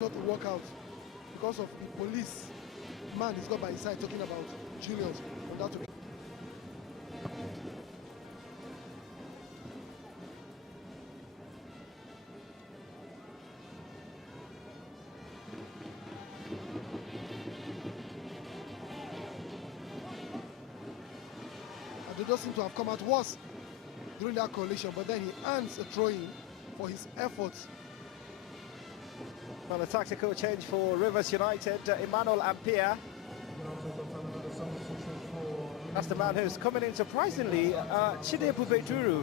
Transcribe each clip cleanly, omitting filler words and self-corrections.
not to work out because of the police man he's got by his side talking about Julius on that to be. And they don't seem to have come out worse during that coalition, but then he earns a throw-in for his efforts. Well, a tactical change for Rivers United, Emmanuel Ampere. That's the man who's coming in surprisingly, Chinedu Beduru.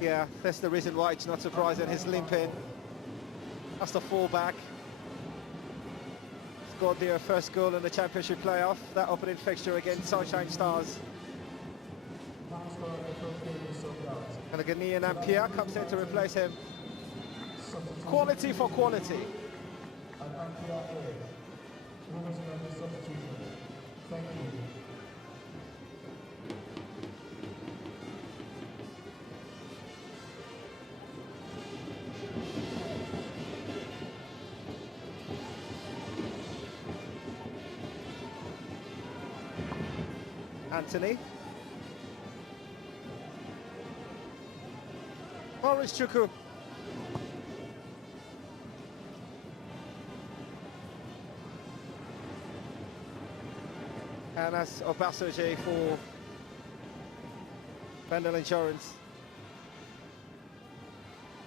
Yeah, that's the reason why it's not surprising, he's limping. That's the fullback. Scored their first goal in the Championship playoff, that opening fixture against Sunshine Stars. And the Ghanaian Ampere comes in to replace him. Quality for quality. Anthony. Maurice Chukwu. And that's Obasoje for BENDEL Insurance.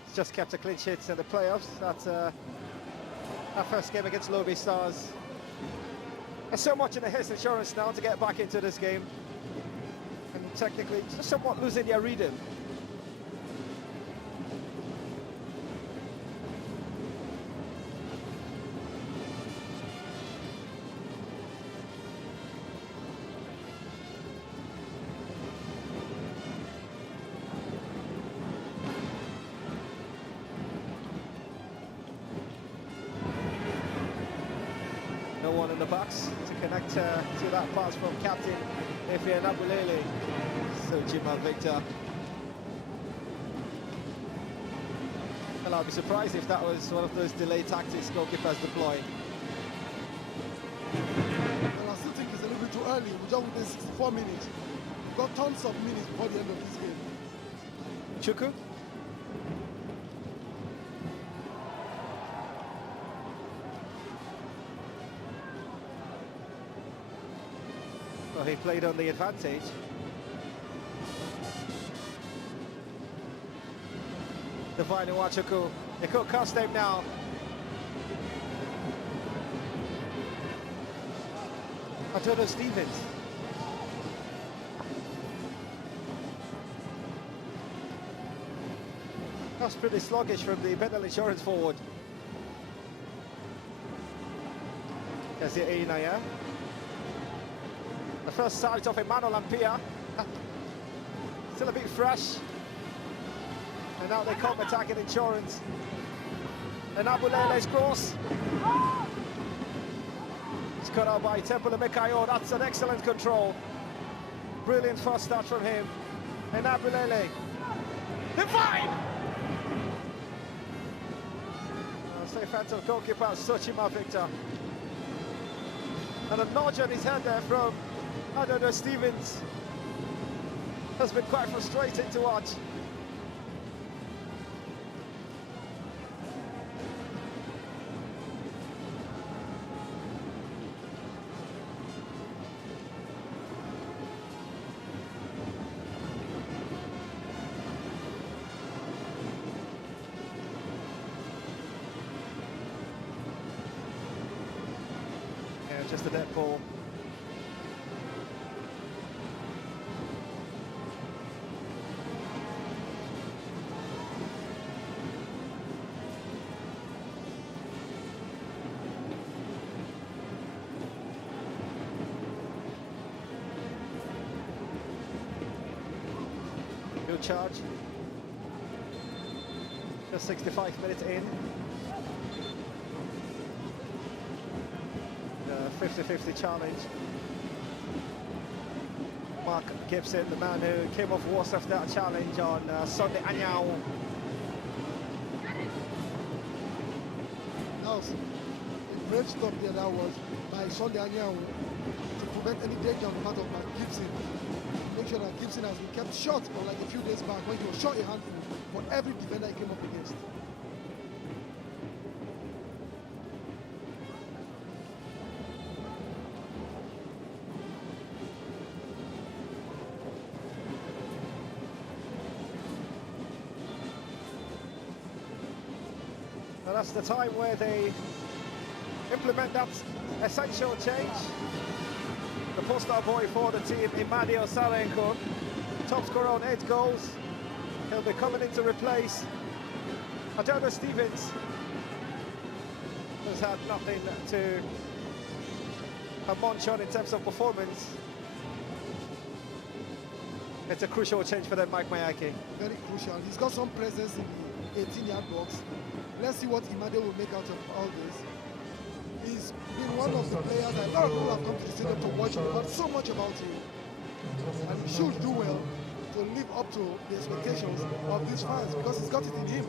It's just kept a clean sheet in the playoffs. That's our first game against Lobby Stars. There's so much in the His Insurance now to get back into this game. And technically, just somewhat losing their rhythm. No one in the box to connect to that pass from captain Efe Nabulele. So Jima Victor. Well, I'd be surprised if that was one of those delay tactics goalkeepers deploy. Well, I still think it's a little bit too early. We just within 64 minutes. We've got tons of minutes before the end of this game. Chukwu. Well, he played on the advantage. Divine Nwachukwu. It could cost him now. Adodo Stevens. That's pretty sluggish from the BENDEL Insurance forward. There's the Inaya. The first sight of Emmanuel Ampere. Still a bit fresh. And now they come attacking Insurance. And Abulele's cross. It's cut out by Temple Mekayo. That's an excellent control. Brilliant first start from him. And Abulele. Divine! Safe hands of goalkeeper Sochima Victor. And a nudge on his head there from Adodo Stevens. Has been quite frustrating to watch. Yeah, just a dead ball. Good charge. Just 65 minutes in. 50-50 challenge. Mark Gibson, the man who came off worse after that challenge on Sunday Anyao. else. A great stop there that was by Sunday Anyanwu to prevent any danger on the part of Gibson. Make sure that Gibson has been kept short for like a few days back when he was shot a handful for every defender he came up against. And that's the time where they implement that essential change. The poster boy for the team, Emmanuel Salenko, top scorer on 8 goals. He'll be coming in to replace Adonis Stevens, who's had nothing to munch on in terms of performance. It's a crucial change for them, Mike Mayaki. Very crucial. He's got some presence in the 18-yard box. Let's see what Emmanuel will make out of all this. He's been one of the players that a lot of people have come to the stadium to watch him, heard so much about him. And he should do well to live up to the expectations of these fans because he's got it in him.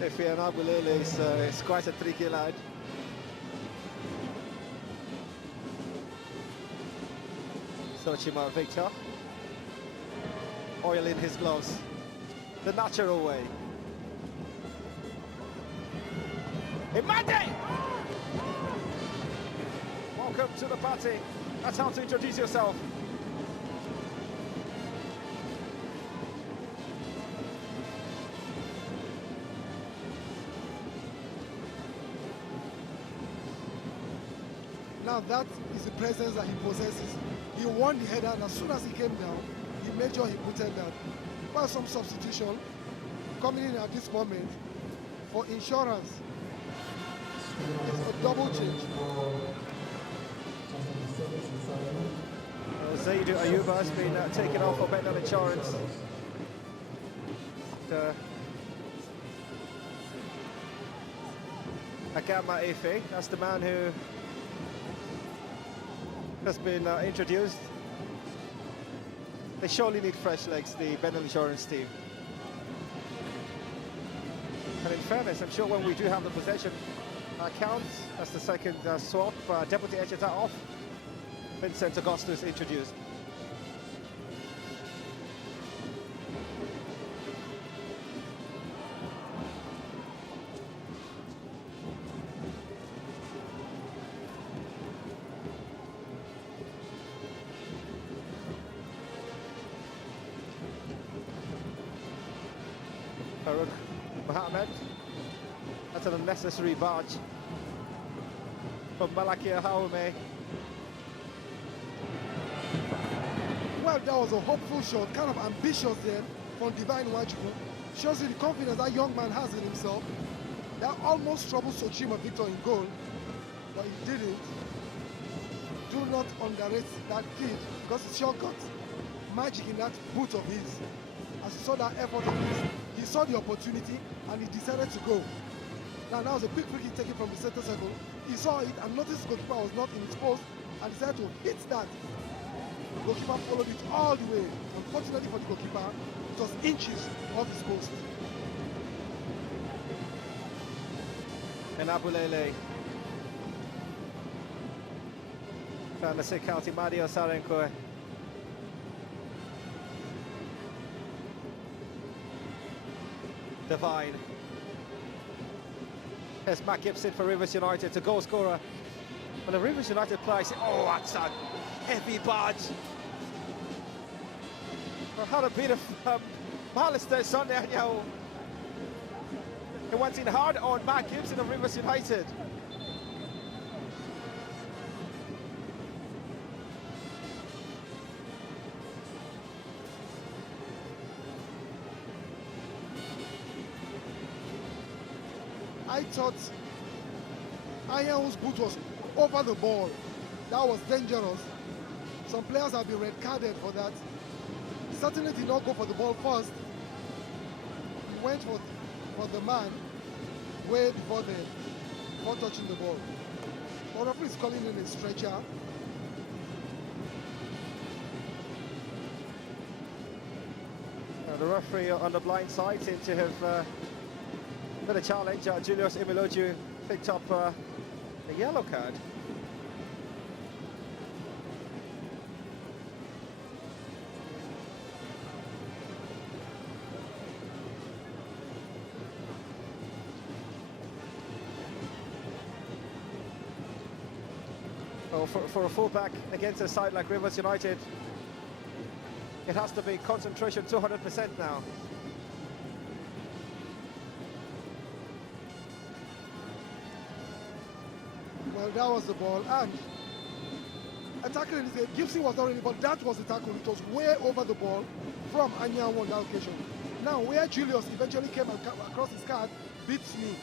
Efe Anabulele is quite a tricky lad. Sochima Victor, oil in his gloves, the natural way. Matchday! Welcome to the party. That's how to introduce yourself. Now that is the presence that he possesses. He won the header, and as soon as he came down, he made sure he put it down. But some substitution coming in at this moment for insurance. It's a double change. Zaidu Ayuba has been taken off for BENDEL insurance. Agama Efe, that's the man who has been introduced. They surely need fresh legs, the BENDEL insurance team. And in fairness, I'm sure when we do have the possession counts, that's the second swap. Deputy edges that off. Vincent Augustus introduced. Farooq Mohammed. That's an unnecessary barge from Malakia Haume. Well, that was a hopeful shot, kind of ambitious there from Divine Wajuku. Shows you the confidence that young man has in himself. That almost troubled Sochima Victor in goal, but he didn't. Do not underrate that kid because he sure got magic in that boot of his. As he saw that effort of his, he saw the opportunity and he decided to go. Now that was a quick free kick taken from the center circle. He saw it and noticed the goalkeeper was not in his post and decided to hit that. The goalkeeper followed it all the way. Unfortunately for the goalkeeper, it was inches off his post. And Abulele. Found the sick out Mario Sarenko. Divine. There's Matt Gibson for Rivers United, it's a goal scorer. And the Rivers United player said, oh, that's a heavy barge. I had a bit of malice there Sunday, Anyanwu. It went in hard on Matt Gibson of Rivers United. I thought Anyanwu's boot was over the ball. That was dangerous. Some players have been red carded for that. He certainly did not go for the ball first. He went for the man way before touching the ball. The referee is calling in a stretcher. The referee on the blind side seemed to have For the challenge, Julius Emiloju picked up a yellow card. Well, for a fullback against a side like Rivers United, it has to be concentration 200% now. Well, that was the ball, and a tackle in this game. Gibson was not really, but that was the tackle. It was way over the ball from Anyanwu on that occasion. Now, where Julius eventually came across his card beats me,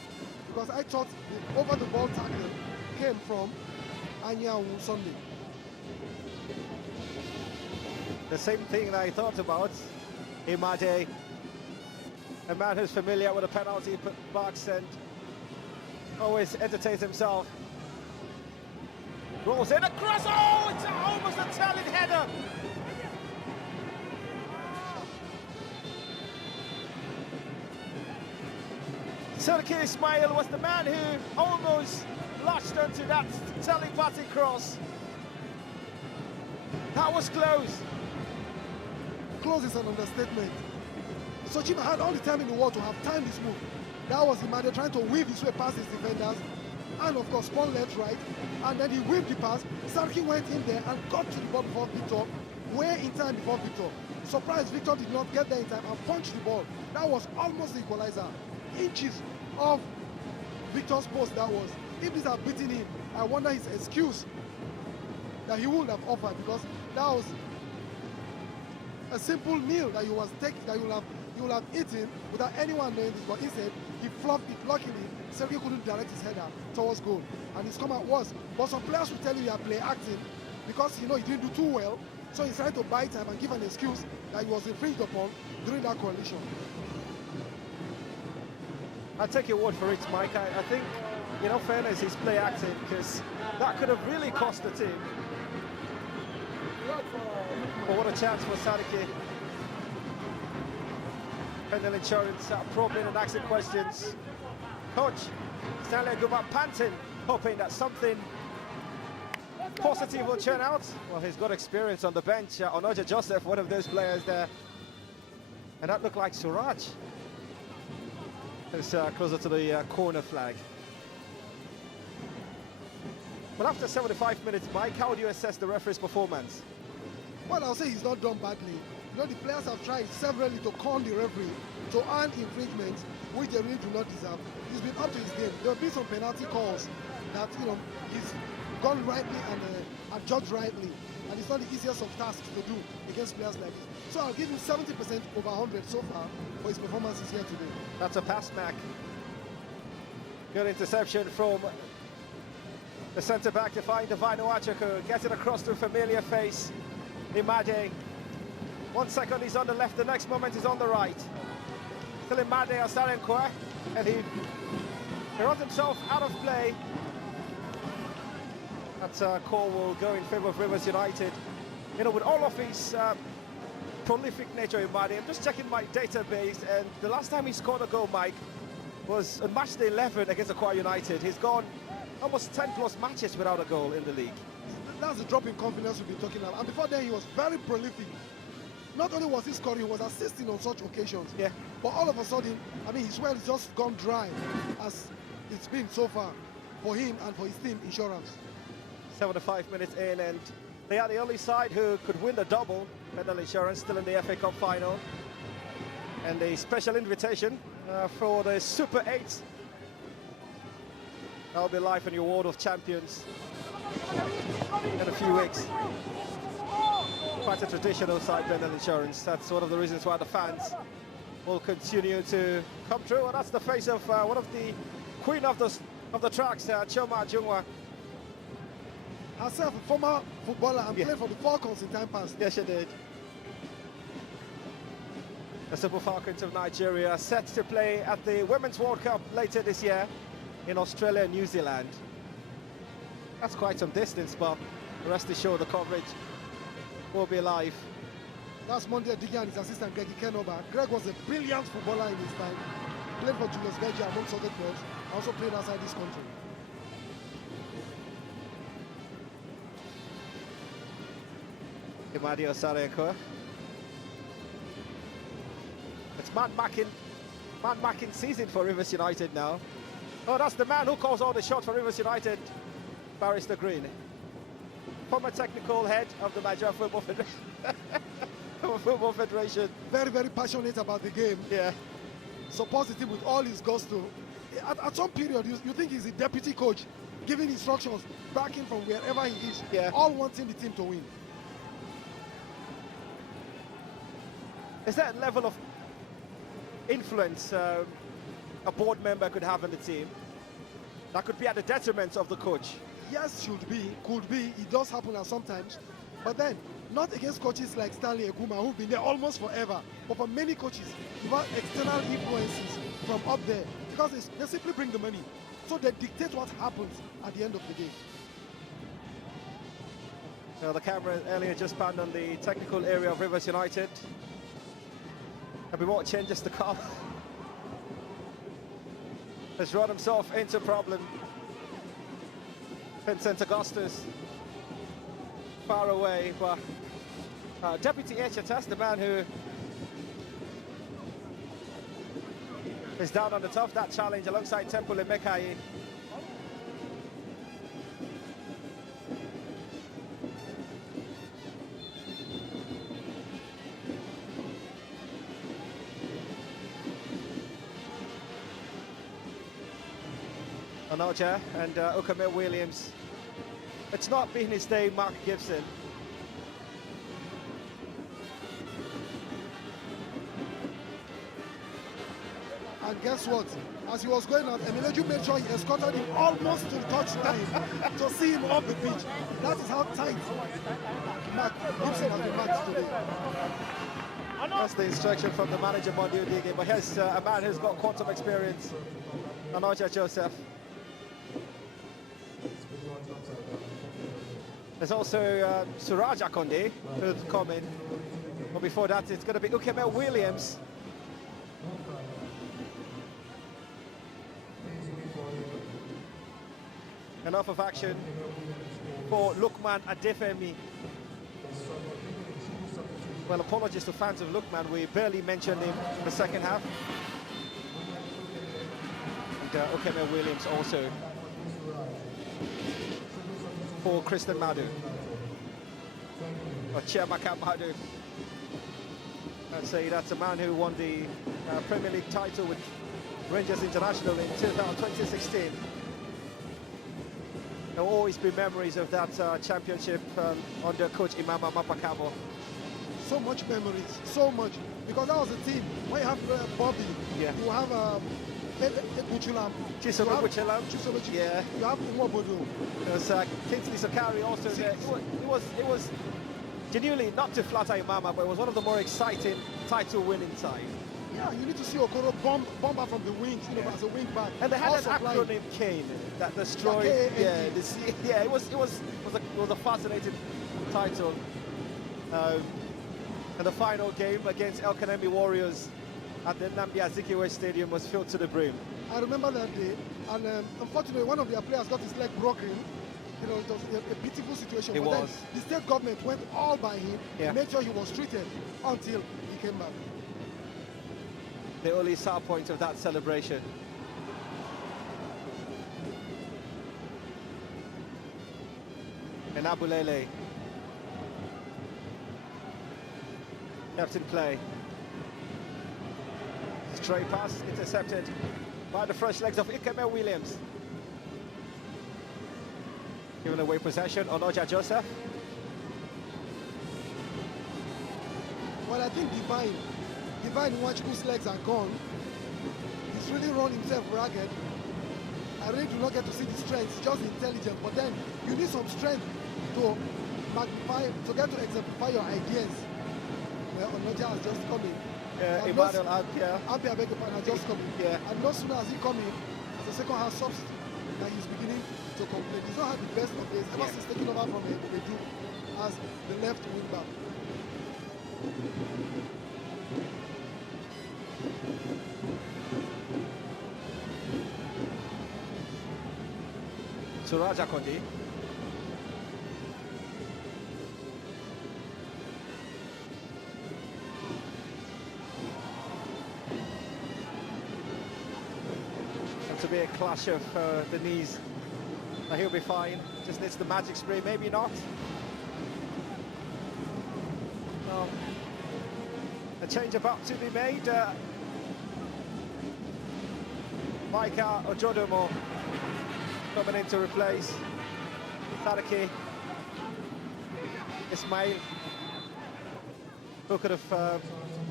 because I thought the over the ball tackle came from Anyanwu Sunday. The same thing that I thought about. Imade, a man who's familiar with the penalty box and always entertains himself. Rolls in across, oh, it's almost a telling header. Turki Ismail was the man who almost latched onto that telling batting cross. That was close. Close is an understatement. Sochima had all the time in the world to have timed his move. That was Imade trying to weave his way past his defenders, and of course spun left, right, and then he weaved the pass. Sarki went in there and got to the ball before Victor, way in time before Victor. Surprised Victor did not get there in time and punched the ball. That was almost the equalizer. Inches of Victor's post that was. If these are beating him, I wonder his excuse that he wouldn't have offered, because that was a simple meal that you will have eaten without anyone knowing this, but instead he fluffed it. Luckily, Sergio couldn't direct his header towards goal, and his come out was. But some players will tell you are play acting because he didn't do too well, so he's trying to buy time and give an excuse that he was infringed upon during that coalition. I'll take your word for it, Mike. I think, in all fairness, he's play acting, because that could have really cost the team. But what a chance for Sadiki. Bendel Insurance probing and asking questions. Coach Stanley Aguba panting, hoping that something positive will turn out. Well, he's got experience on the bench. Onoja Joseph, one of those players there. And that looked like Suraj. It's closer to the corner flag. But after 75 minutes, Mike, how do you assess the referee's performance? Well, I'll say he's not done badly. The players have tried severally to con the referee to earn infringements, which they really do not deserve. He's been up to his game. There have been some penalty calls that, he's gone rightly and judged rightly. And it's not the easiest of tasks to do against players like this. So I'll give him 70% over 100 so far for his performances here today. That's a pass, Mac. Good interception from the centre-back to find Divine Nwachukwu. Gets it across to a familiar face. Imade. 1 second he's on the left, the next moment he's on the right. Still Imade Osarenkwe, and he runs himself out of play. That call will go in favour of Rivers United. With all of his prolific nature, Imade, I'm just checking my database, and the last time he scored a goal, Mike, was on Matchday 11 against Akwa United. He's gone almost 10 plus matches without a goal in the league. That's the drop in confidence we've been talking about. And before then, he was very prolific. Not only was he scoring, he was assisting on such occasions. Yeah. But all of a sudden, his well has just gone dry, as it's been so far for him and for his team, Insurance. 75 minutes in, and they are the only side who could win the double. Bendel Insurance still in the FA Cup final. And a special invitation for the Super 8. That'll be live in your World of Champions in a few weeks. Quite a traditional side, Bendel Insurance. That's one of the reasons why the fans will continue to come through. And that's the face of one of the queen of the tracks, Chioma Ajungwa. Herself, a former footballer, and played for the Falcons in time past. Yes, she did. The Super Falcons of Nigeria set to play at the Women's World Cup later this year in Australia and New Zealand. That's quite some distance, but rest assured the coverage will be live. That's Monday Digan and his assistant Greg Ikenoba. Greg was a brilliant footballer in his time. played for Julius Berger amongst other clubs. I also played outside this country. Imadi Osarienko. It's man marking season for Rivers United now. Oh, that's the man who calls all the shots for Rivers United, Barrister Green. Former technical head of the Nigerian Football Federation. Very, very passionate about the game. Yeah. Supports the team with all his gusto. At some period, you think he's a deputy coach, giving instructions, backing from wherever he is, all wanting the team to win. Is that a level of influence a board member could have on the team that could be at the detriment of the coach? Yes, should be, could be. It does happen sometimes. But then, not against coaches like Stanley Ekuma, who've been there almost forever. But for many coaches, you've got external influences from up there because they simply bring the money. So they dictate what happens at the end of the day. Well, the camera earlier just panned on the technical area of Rivers United. There'll be more changes to come. Has run himself into problem. Vincent Augustus far away, but Deputy HTS, the man who is down on the top of that challenge alongside Temple Mekai. Onoja and Ukame Williams. It's not been his day, Mark Gibson. And guess what? As he was going out, Emileju made sure he escorted him almost to touchline to see him off the pitch. That is how tight Mark Gibson has been marked today. That's the instruction from the manager, Mondio Dige. But here's a man who's got quantum experience, Onoja Joseph. There's also Suraj Akonde who's come in. But before that, it's going to be Ukeme Williams. Enough of action for Lukman Adefemi. Well, apologies to fans of Lukman, we barely mentioned him in the second half. And Ukeme Williams also for Christian Madu, or Chiamaka Madu. I'd say that's a man who won the Premier League title with Rangers International in 2016. There will always be memories of that championship under coach Imama Mapakabo. So much memories, so much, because that was a team. When you have Bobby, you have Buchulam, yeah. You have Umobodo. There was Kingsley Sakari also there. It was genuinely, not to flatter Imama, but it was one of the more exciting title-winning sides. Yeah, you need to see Okoro bomb out from the wings, as a wing back. And they had an acronym Kane that destroyed. It was a fascinating title. And the final game against El Kanemi Warriors at the Nnamdi Azikiwe Stadium was filled to the brim. I remember that day, and unfortunately, one of their players got his leg broken. It was a pitiful situation. It was. Then the state government went all by him, made sure he was treated until he came back. The only star point of that celebration. And Abulele. Captain play. Straight pass intercepted by the fresh legs of Ikeme Williams. Giving away possession, Onoja Joseph. Well, I think Divine Nwachukwu's legs are gone. He's really run himself ragged. I really do not get to see the strength, just intelligence. But then you need some strength to magnify, to get to exemplify your ideas. Well, Onoja has just come in. Emmanuel Ampia. Ampia, beg your pardon, has just come in. Yeah. And no sooner has he come in, as a second half substitute, that he's beginning to complain. He's not had the best of days ever since taking over from Edu as the left wing back. to Raja Kondi. And to be a clash of the knees, he'll be fine. Just needs the magic spray, maybe not. A change about to be made. Maika Ojodomo coming in to replace Tariki Ismail, who could have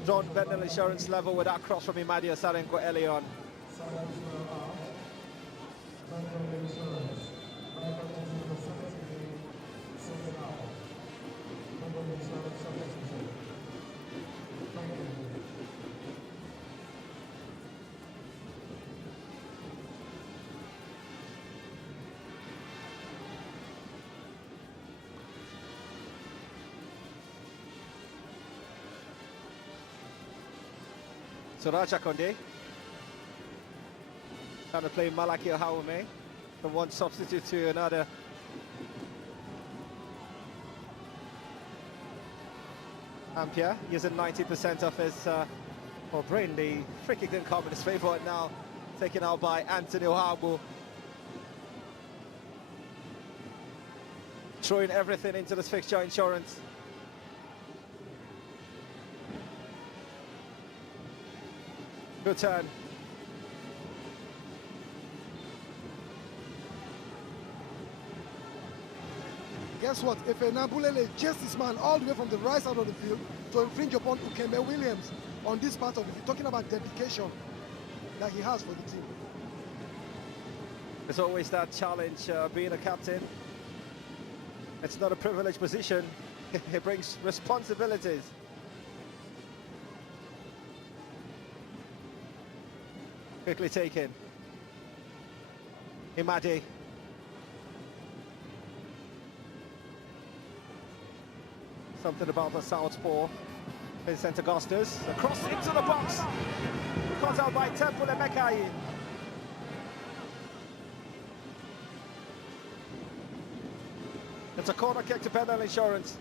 drawn BENDEL insurance level with that cross from Imadia Sarenko early on. So Raja Kondi trying to play Malaki Ohaume from one substitute to another. Ampia using 90% of his brain. The free kick didn't come in his favour now, taken out by Anthony Ohabu. Throwing everything into this fixture insurance. Good turn. Guess what? If Nabulele chased this man all the way from the right side of the field to infringe upon Ukembe Williams on this part of it, you're talking about dedication that he has for the team. There's always that challenge being a captain. It's not a privileged position. It brings responsibilities. Quickly taken. Imadi. Something about the southpaw. Vincent Augustus. Across into the box. Cut out by Temple Emekai. It's a corner kick to BENDEL Insurance.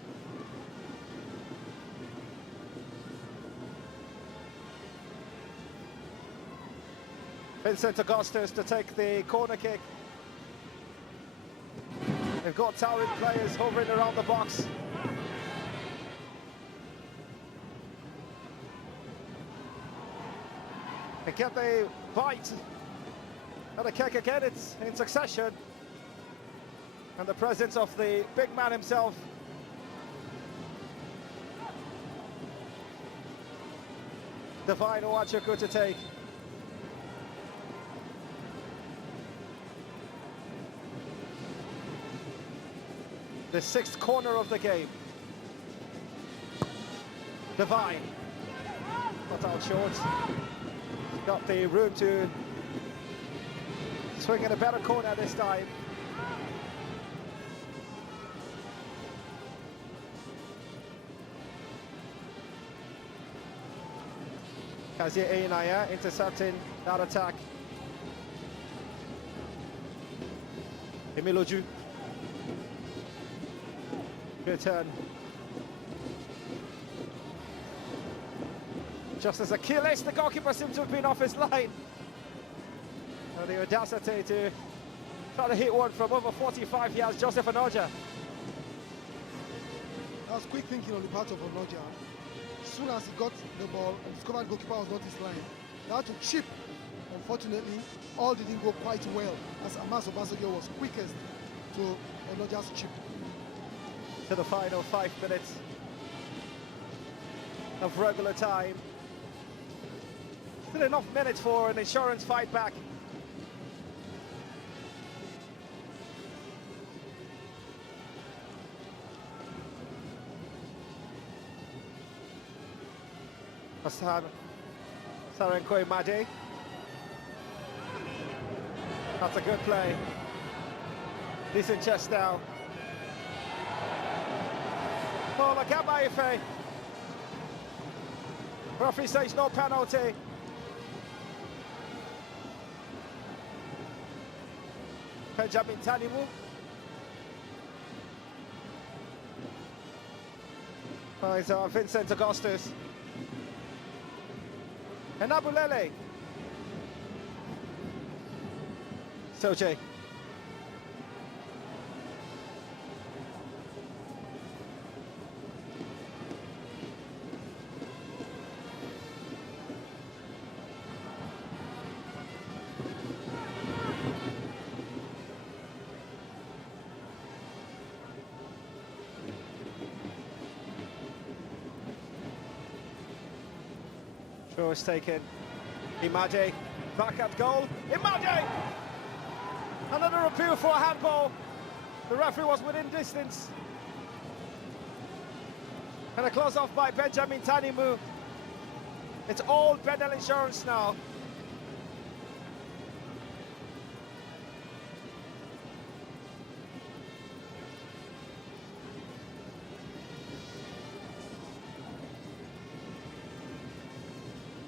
Vincent Augustus to take the corner kick. They've got towering players hovering around the box. They get the bite and a kick again. It's in succession. And the presence of the big man himself. Divine Owachuku to take. The sixth corner of the game. Divine. Not out short. Got the room to swing in a better corner this time. Kazie Einaya intercepting that attack. Emiloju. Good turn. Just as Achilles, the goalkeeper seems to have been off his line. And the audacity to try to hit one from over 45 yards, Joseph Onoja. That was quick thinking on the part of Onoja. As soon as he got the ball and discovered goalkeeper was not his line, they had to chip. Unfortunately, all didn't go quite well as Amas Obasanjo was quickest to Onoja's chip. To the final 5 minutes of regular time. Still enough minutes for an insurance fight back. Hassan Sarenko Imadi. That's a good play. Decent chest now. Oh, look at Maife. Referee says no penalty. Benjamin Tanimu. Finds Vincent Augustus. And Abulele. Soje. Throw is taken. Imade back at goal. Imade! Another appeal for a handball. The referee was within distance. And a close off by Benjamin Tanimu. It's all BENDEL insurance now.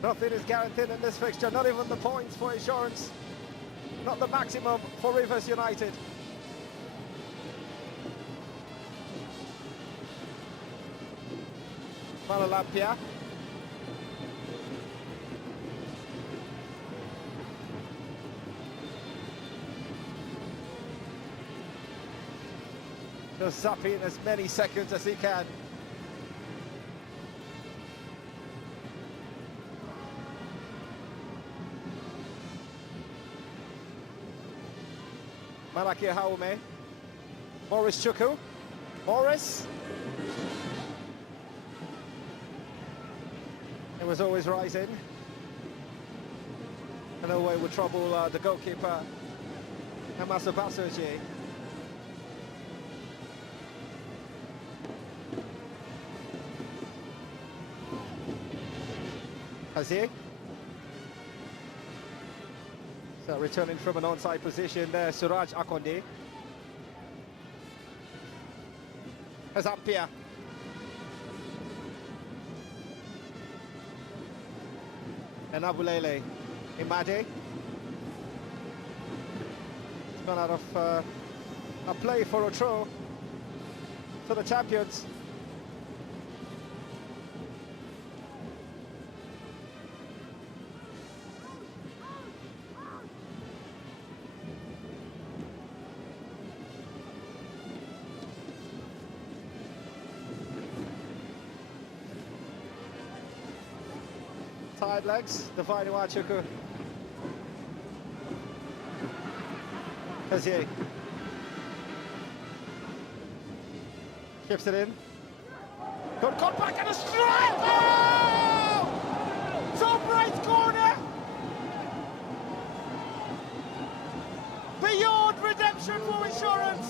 Nothing is guaranteed in this fixture, not even the points for insurance. Not the maximum for Rivers United. Malalampia. Just zapping as many seconds as he can. Malaki Haume, Morris Chuku, Morris. It was always rising. And away would trouble the goalkeeper, Hamasu Basoji. Hazier. So returning from an onside position there, Suraj Akonde. Hazampia. And Abulele. Imade. It's gone out of a play for a throw to the champions. Tired legs, dividing Wachuku. Hazier. Chips it in. Good back and a strike! Oh! Top right corner! Beyond redemption for insurance!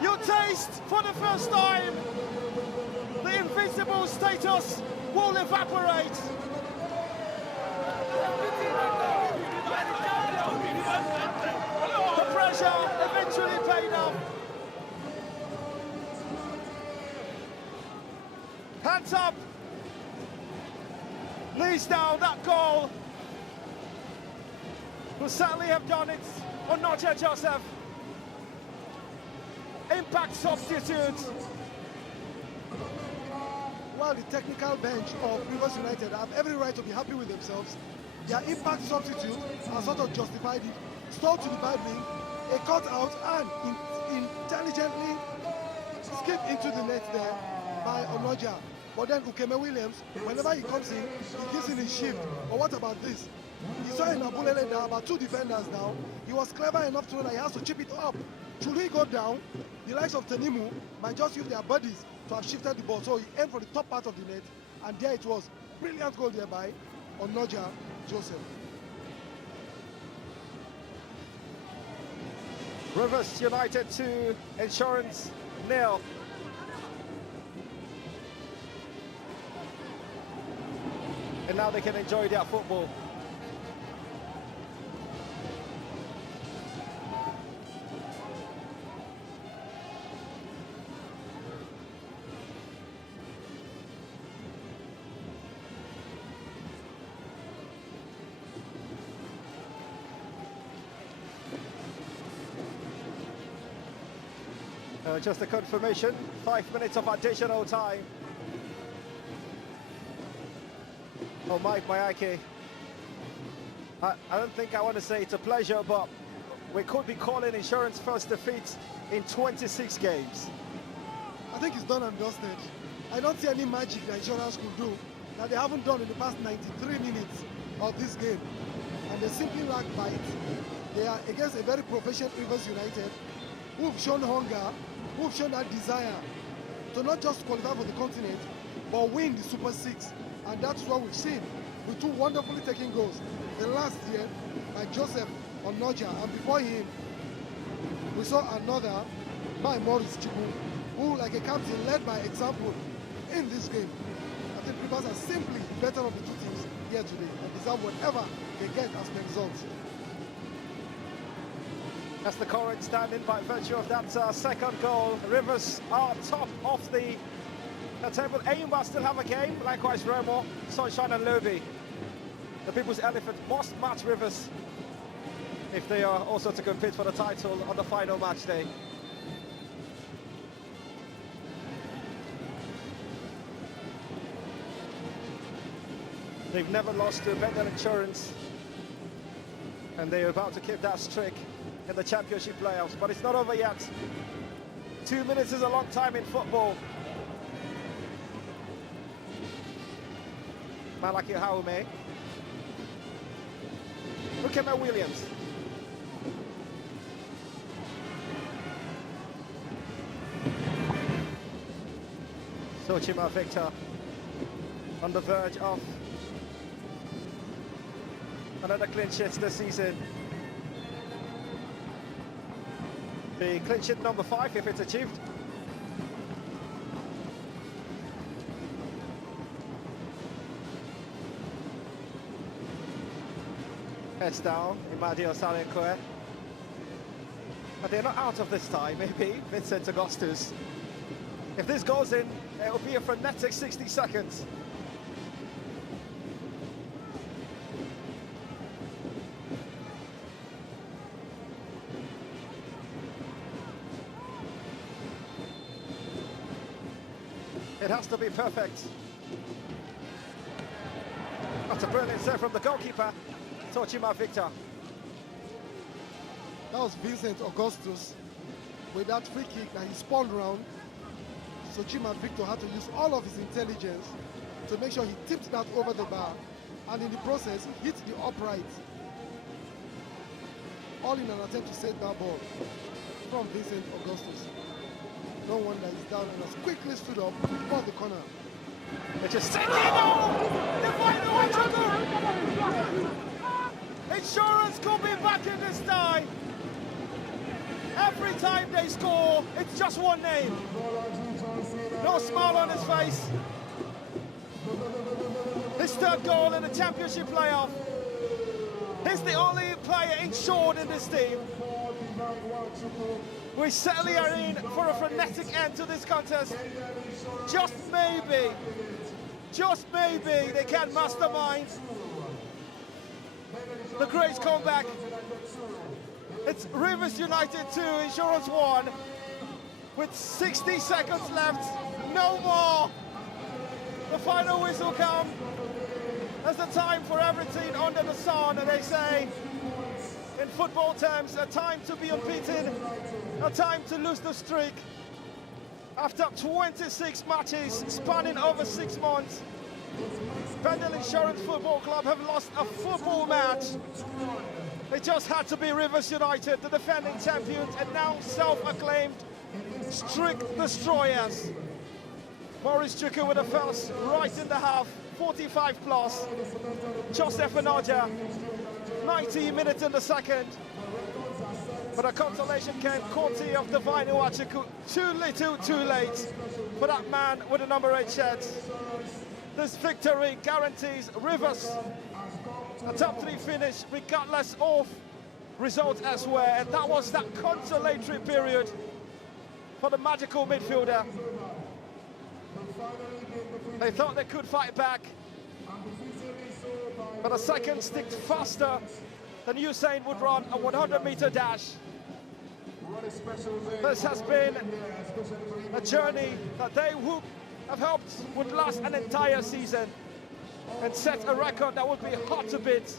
You taste for the first time the invincible status will evaporate. The pressure eventually paid off. Hands up. Leads down that goal. Will certainly have done it on Nocha Joseph. Impact substitutes. Well, the technical bench of Rivers United have every right to be happy with themselves. Their impact substitute has sort of justified it. Stole to the back wing, a cut out, and intelligently skipped into the net there by Onoja. But then Ukeme Williams, whenever he comes in, he gives him a shift. But what about this? He saw in Abulele there about two defenders now. He was clever enough to know that he has to chip it up. Should he go down, the likes of Tanimu might just use their bodies to have shifted the ball. So he aimed for the top part of the net, and there it was. Brilliant goal there by Onoja Joseph. Rivers United 2, Insurance 0. And now they can enjoy their football. Just a confirmation, 5 minutes of additional time. Oh, Mike Mayake. I don't think I want to say it's a pleasure, but we could be calling Insurance first defeat in 26 games. I think it's done and dusted. I don't see any magic that Insurance could do that they haven't done in the past 93 minutes of this game. And they simply lack bite. They are against a very professional Rivers United who've shown hunger, who've shown that desire to not just qualify for the continent, but win the Super Six. And that's what we've seen with two wonderfully taken goals. The last year by Joseph Onoja, and before him, we saw another by Maurice Chibu, who, like a captain, led by example in this game. I think Rivers are simply better of the two teams here today and deserve whatever they get as the results. That's the current standing by virtue of that second goal. Rivers are top of the table. Aimba still have a game, likewise Remo, Sunshine and Lobby. The People's Elephant must match Rivers if they are also to compete for the title on the final match day. They've never lost to BENDEL Insurance, and they're about to keep that streak in the championship playoffs, but it's not over yet. 2 minutes is a long time in football. Malaki Haume. Look at Williams. Sochima Victor on the verge of another clean sheet this season. The clean sheet number 5 if it's achieved. Heads down, Imadio Salenkoe. But they're not out of this time, maybe, Vincent Augustus. If this goes in, it will be a frenetic 60 seconds. It has to be perfect. That's a brilliant save from the goalkeeper, Sochima Victor. That was Vincent Augustus with that free kick that he spun around. Sochima Victor had to use all of his intelligence to make sure he tipped that over the bar, and in the process he hit the upright. All in an attempt to save that ball from Vincent Augustus. No wonder he's down and has quickly stood up for the corner. They just Insurance could be back in this tie. Every time they score, it's just one name. No smile on his face. His third goal in the championship playoff. He's the only player insured in this team. We certainly are in for a frenetic end to this contest. Just maybe they can mastermind the great comeback. It's Rivers United 2, Insurance 1, with 60 seconds left, no more. The final whistle comes as the time for everything under the sun, and they say, in football terms, a time to be unbeaten, a time to lose the streak. After 26 matches spanning over 6 months, BENDEL Insurance Football Club have lost a football match. It just had to be Rivers United, the defending champions, and now self-acclaimed streak destroyers. Maurice Chuku with the first right in the half, 45 plus. Joseph Onoja, 90 minutes in the second. But a consolation came courtesy of Divine Iwachuku. Too little, too late for that man with the number 8 shirt. This victory guarantees Rivers a top 3 finish regardless of results elsewhere, and that was that consolatory period for the magical midfielder. They thought they could fight back, but a second sticked faster than Usain would run a 100-meter dash. This has been a journey that they have hoped would last an entire season and set a record that would be hard to beat.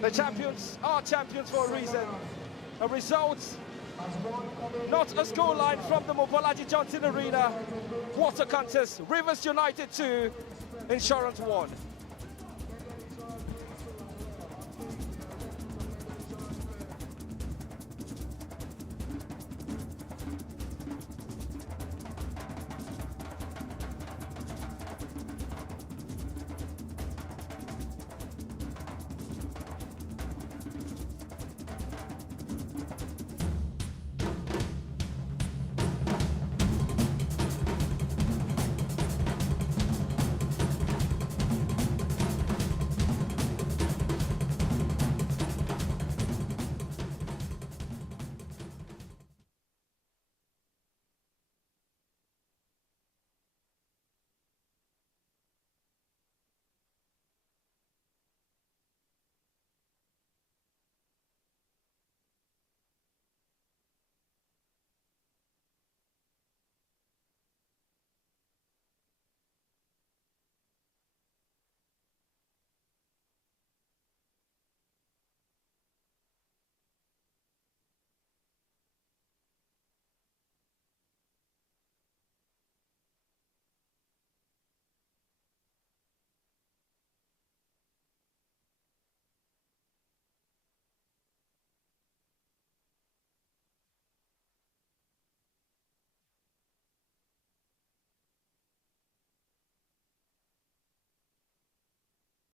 The champions are champions for a reason. A result, not a scoreline from the Mobolaji Johnson Arena. Water contest, Rivers United 2, Insurance 1.